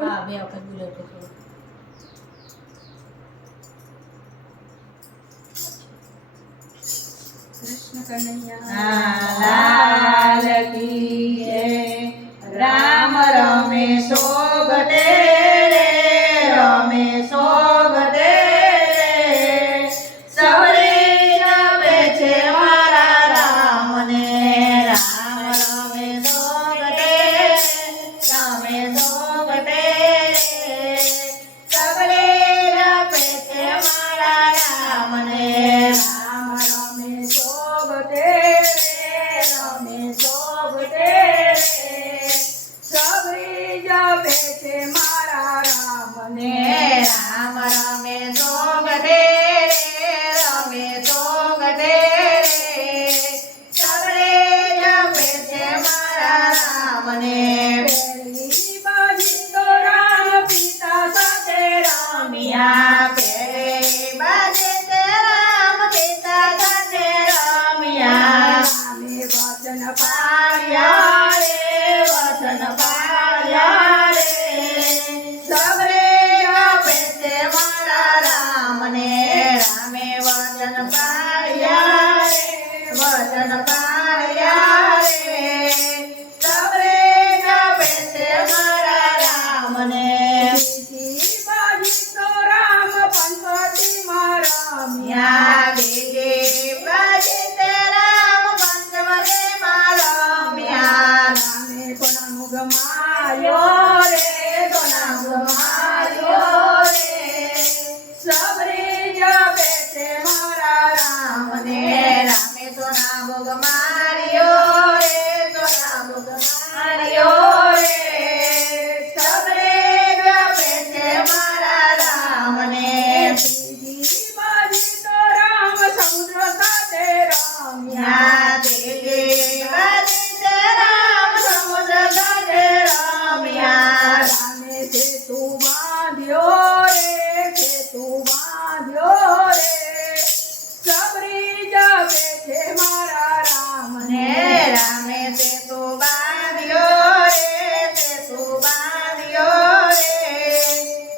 હા બે વખત બોલ્યો તો કૃષ્ણ કનૈયા લાલ કી જય રામ રમે સોગટે રે રમે સોગટે રે સવરે જપે છે મારા રામને રામ રમે સોગટે રમે સોગટે રે સવરે જપે છે મારા રામને રામ રમે સોગટે રે રમે સોગટે રે સવરે જપે છે મારા રામને રામ રમે સોગટે રે રમે સોગટે રે સવરે જપે છે મારા રામને પેલી બાજી તો રામ પિતા સાથે રમ્યા પેલી બાજી તે રામ પિતા સાથે રમ્યા રામે વચન પાળ્યા રે વચન પાળ્યા રે સવરે જપે છે મારા રામને રામે વચન પાળ્યા રે વચન પાળ્યા રે સવરે જપે છે મારા રામને બીજી બાજી તો રામ પંચવટીમાં રમ્યા બીજી બાજી તે રામ પંચવટીમાં રમ્યા રામે કોના ગમાયો રે કોના ગમાયો રે સવરે જપે છે મારા રામને રામે સોના ભોગ માર્યો રે સોના ભોગ માર્યો રે સવરે જપે છે મારા રામને બીજી બાજી તો રામ સમુદ્ર સાથે રમ્યા ત્રીજી બાજી તે રામ સમુદ્ર સાથે રમ્યા રામે સેતુ બાંધ્યો રે સેતુ બાંધ્યો રે સવરે જપે છે મારા રામને રામે સેતુ બાંધ્યો રે સેતુ બાંધ્યો રે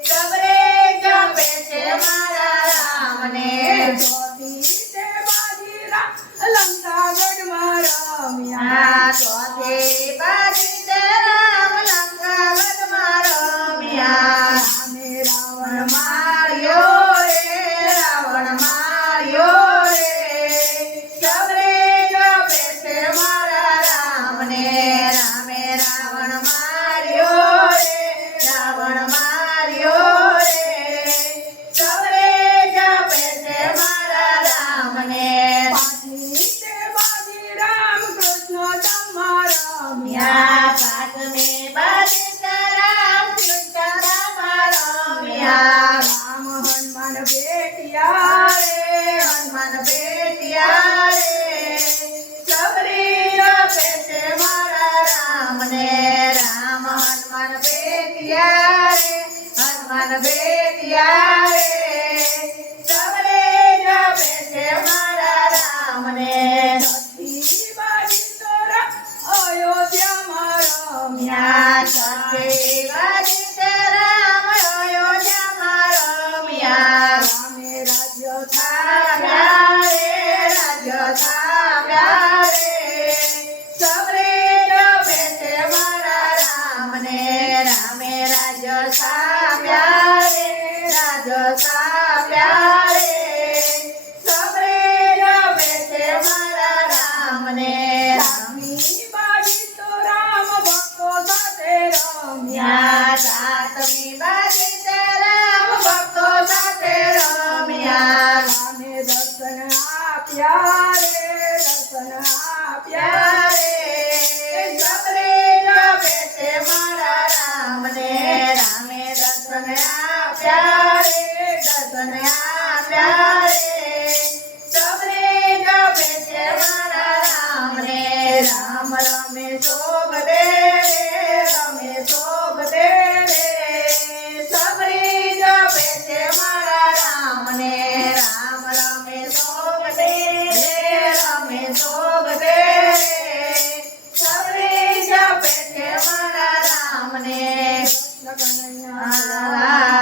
સવરે જપે છે મારા રામને ચોથી તે બાજી લંકાગઢમાં રમ્યા ચોથી બાજી તે રામ લંકાગઢમાં રમ્યા રામે રાવણ માર્યો રે રાવણ માર્યો રે સવરે જપે છે મારા રામને રામે રાવણ માર્યો રે રાવણ માર્યો રે સવરે જપે છે મારા રામને પાંચમી તે બાજી રામ કૃષ્ણ ધામમાં રમ્યા પાંચમી બાજી તે રામ કૃષ્ણ ધામમાં રમ્યા રામ હનુમાન ભેટ્યા રે હનુમાન ભેટ્યા રે સવરે જપે છે મારા રામને રામ હનુમાન ભેટ્યા રે હનુમાન ભેટ્યા રે સવરે જપે છે મારા રામને છઠ્ઠી બાજી તો અયોધ્યામાં રમ્યા છઠ્ઠી બાજી તે રામ અયોધ્યામાં રમ્યા રામે રાજ્ય થાપ્યા રે રાજ્ય થાપ્યા રે સવરે જપે છે મારા રામને રામે રાજ્ય થાપ્યા રે રાજ્ય થાપ્યા રે સવરે જપે છે મારા રામને રામી બાજી તો રામ ભક્તો સાથે રમ્યા સાતમી બાજી તે રામ ભક્તો સાથે રમ્યા રામે દર્શન આપ્યા રે દર્શન આપ્યા રે સવરે જપે છે મારા રામને રામે દર્શન આપ્યા રે દર્શન આપ્યા રે સવરે જપે છે મારા રામને રામ રમે સોગટે રે રમે સોગટે રે કનૈયા